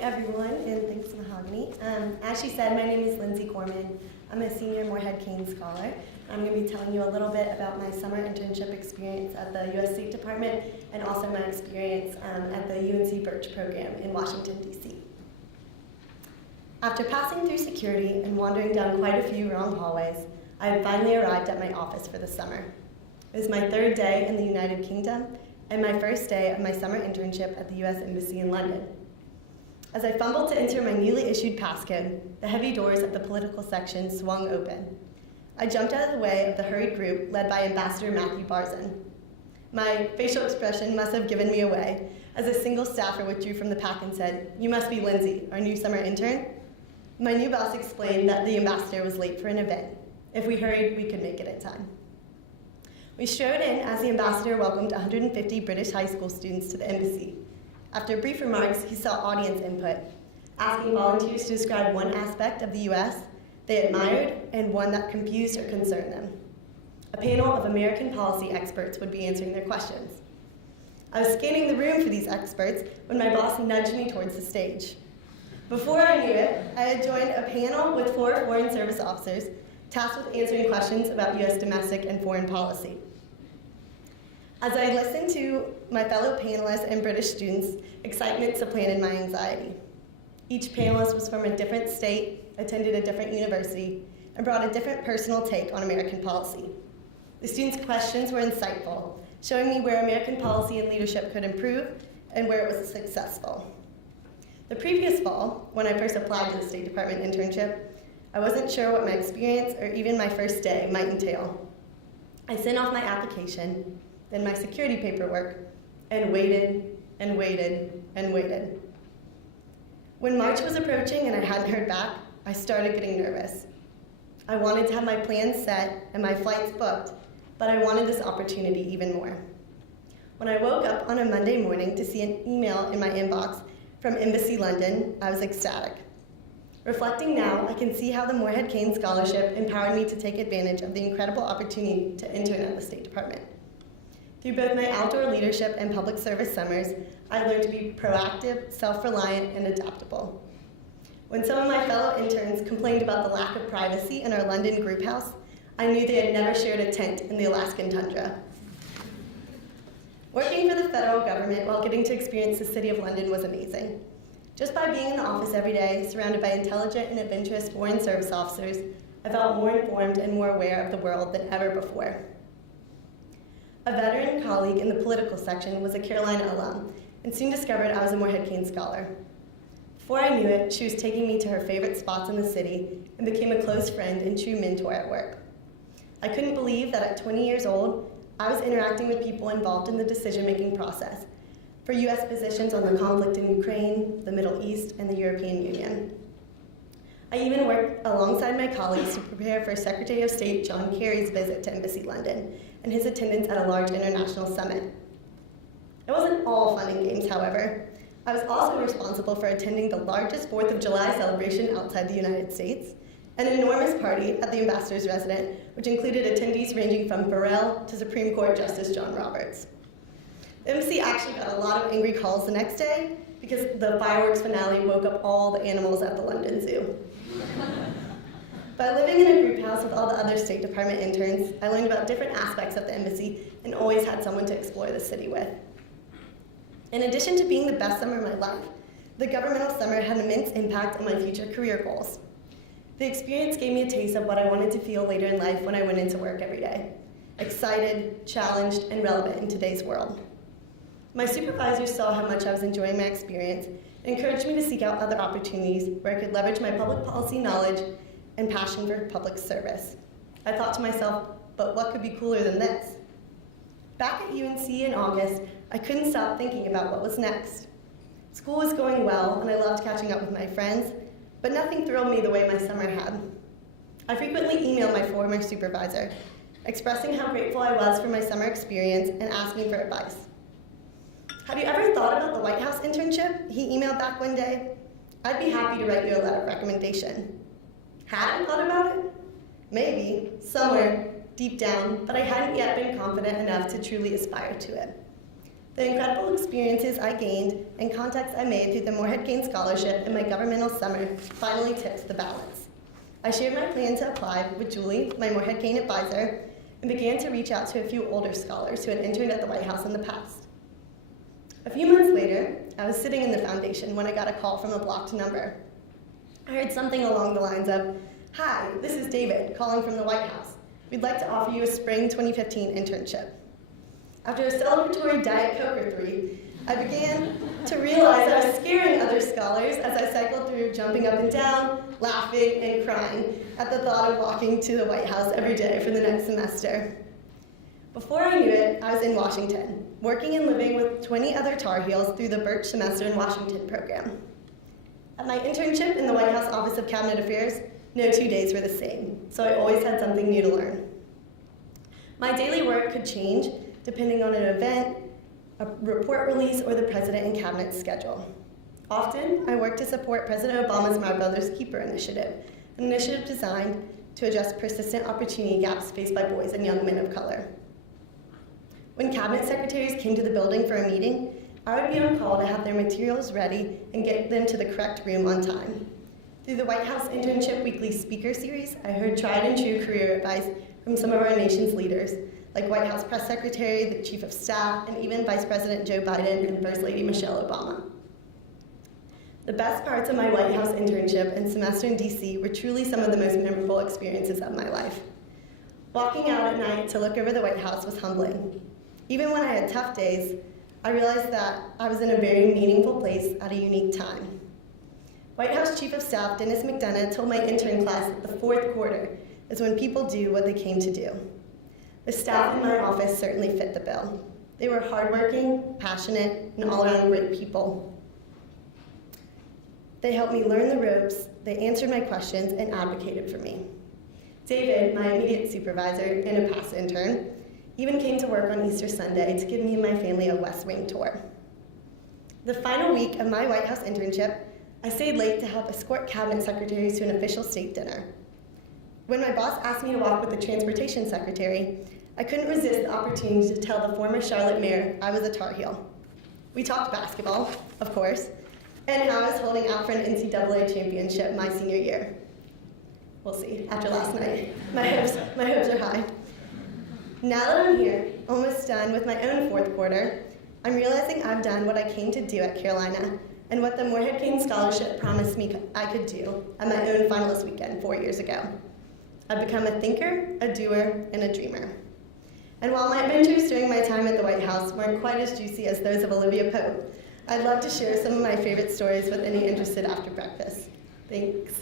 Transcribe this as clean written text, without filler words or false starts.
everyone, and thanks, Mahogany. As she said, my name is Lindsay Gorman. I'm a senior Morehead-Cain scholar. I'm going to be telling you a little bit about my summer internship experience at the U.S. State Department and also my experience at the UNC Birch program in Washington, D.C. After passing through security and wandering down quite a few wrong hallways, I had finally arrived at my office for the summer. It was my third day in the United Kingdom and my first day of my summer internship at the U.S. Embassy in London. As I fumbled to enter my newly issued passcode, the heavy doors of the political section swung open. I jumped out of the way of the hurried group led by Ambassador Matthew Barzin. My facial expression must have given me away, as a single staffer withdrew from the pack and said, "You must be Lindsay, our new summer intern?" My new boss explained that the ambassador was late for an event. If we hurried, we could make it in time. We strode in as the ambassador welcomed 150 British high school students to the embassy. After brief remarks, he sought audience input, asking volunteers to describe one aspect of the U.S. they admired and one that confused or concerned them. A panel of American policy experts would be answering their questions. I was scanning the room for these experts when my boss nudged me towards the stage. Before I knew it, I had joined a panel with 4 Foreign Service officers tasked with answering questions about U.S. domestic and foreign policy. As I listened to my fellow panelists and British students, excitement supplanted my anxiety. Each panelist was from a different state, attended a different university, and brought a different personal take on American policy. The students' questions were insightful, showing me where American policy and leadership could improve and where it was successful. The previous fall, when I first applied to the State Department internship, I wasn't sure what my experience or even my first day might entail. I sent off my application, then my security paperwork, and waited and waited and waited. When March was approaching and I hadn't heard back, I started getting nervous. I wanted to have my plans set and my flights booked, but I wanted this opportunity even more. When I woke up on a Monday morning to see an email in my inbox from Embassy London, I was ecstatic. Reflecting now, I can see how the Morehead-Cain Scholarship empowered me to take advantage of the incredible opportunity to intern at the State Department. Through both my outdoor leadership and public service summers, I learned to be proactive, self-reliant, and adaptable. When some of my fellow interns complained about the lack of privacy in our London group house, I knew they had never shared a tent in the Alaskan tundra. Working for the federal government while getting to experience the city of London was amazing. Just by being in the office every day, surrounded by intelligent and adventurous foreign service officers, I felt more informed and more aware of the world than ever before. A veteran colleague in the political section was a Carolina alum, and soon discovered I was a Morehead-Cain scholar. Before I knew it, she was taking me to her favorite spots in the city and became a close friend and true mentor at work. I couldn't believe that at 20 years old, I was interacting with people involved in the decision-making process for U.S. positions on the conflict in Ukraine, the Middle East, and the European Union. I even worked alongside my colleagues to prepare for Secretary of State John Kerry's visit to Embassy London and his attendance at a large international summit. It wasn't all fun and games, however. I was also responsible for attending the largest 4th of July celebration outside the United States, an enormous party at the ambassador's residence, which included attendees ranging from Burrell to Supreme Court Justice John Roberts. The embassy actually got a lot of angry calls the next day because the fireworks finale woke up all the animals at the London Zoo. By living in a group house with all the other State Department interns, I learned about different aspects of the embassy and always had someone to explore the city with. In addition to being the best summer of my life, the governmental summer had an immense impact on my future career goals. The experience gave me a taste of what I wanted to feel later in life when I went into work every day: excited, challenged, and relevant in today's world. My supervisors saw how much I was enjoying my experience and encouraged me to seek out other opportunities where I could leverage my public policy knowledge and passion for public service. I thought to myself, but what could be cooler than this? Back at UNC in August, I couldn't stop thinking about what was next. School was going well, and I loved catching up with my friends, but nothing thrilled me the way my summer had. I frequently emailed my former supervisor, expressing how grateful I was for my summer experience and asking for advice. "Have you ever thought about the White House internship?" he emailed back one day. "I'd be happy to write you a letter of recommendation." Had I thought about it? Maybe, somewhere deep down, but I hadn't yet been confident enough to truly aspire to it. The incredible experiences I gained and contacts I made through the Morehead-Cain Scholarship and my governmental summer finally tipped the balance. I shared my plan to apply with Julie, my Morehead-Cain advisor, and began to reach out to a few older scholars who had interned at the White House in the past. A few months later, I was sitting in the foundation when I got a call from a blocked number. I heard something along the lines of, "Hi, this is David, calling from the White House. We'd like to offer you a spring 2015 internship." After a celebratory Diet Coke or three, I began to realize I was scaring other scholars as I cycled through, jumping up and down, laughing and crying at the thought of walking to the White House every day for the next semester. Before I knew it, I was in Washington, working and living with 20 other Tar Heels through the Birch Semester in Washington program. At my internship in the White House Office of Cabinet Affairs, no 2 days were the same, so I always had something new to learn. My daily work could change depending on an event, a report release, or the President and Cabinet's schedule. Often, I worked to support President Obama's My Brother's Keeper initiative, an initiative designed to address persistent opportunity gaps faced by boys and young men of color. When Cabinet secretaries came to the building for a meeting, I would be on call to have their materials ready and get them to the correct room on time. Through the White House Internship Weekly Speaker Series, I heard tried and true career advice from some of our nation's leaders, like White House Press Secretary, the Chief of Staff, and even Vice President Joe Biden and First Lady Michelle Obama. The best parts of my White House internship and semester in DC were truly some of the most memorable experiences of my life. Walking out at night to look over the White House was humbling. Even when I had tough days, I realized that I was in a very meaningful place at a unique time. White House Chief of Staff Dennis McDonough told my intern class that the fourth quarter is when people do what they came to do. The staff in my office certainly fit the bill. They were hardworking, passionate, and all-around great people. They helped me learn the ropes, they answered my questions, and advocated for me. David, my immediate supervisor and a past intern, even came to work on Easter Sunday to give me and my family a West Wing tour. The final week of my White House internship, I stayed late to help escort cabinet secretaries to an official state dinner. When my boss asked me to walk with the transportation secretary, I couldn't resist the opportunity to tell the former Charlotte mayor I was a Tar Heel. We talked basketball, of course, and how I was holding out for an NCAA championship my senior year. We'll see, after last night. My hopes are high. Now that I'm here, almost done with my own fourth quarter, I'm realizing I've done what I came to do at Carolina and what the Morehead-Cain Scholarship promised me I could do at my own finalist weekend 4 years ago. I've become a thinker, a doer, and a dreamer. And while my adventures during my time at the White House weren't quite as juicy as those of Olivia Pope, I'd love to share some of my favorite stories with any interested after breakfast. Thanks.